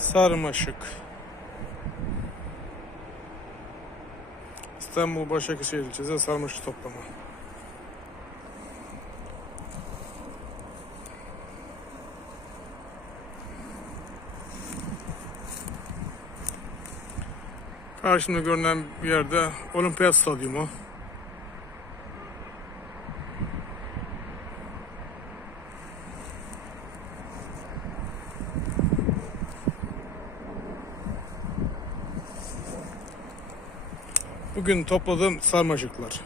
Sarmaşık. İstanbul Başakşehir ilçesi sarmaşık toplama. Karşımda görünen bir yerde Olimpiyat Stadyumu. Bugün topladığım sarmaşıklar.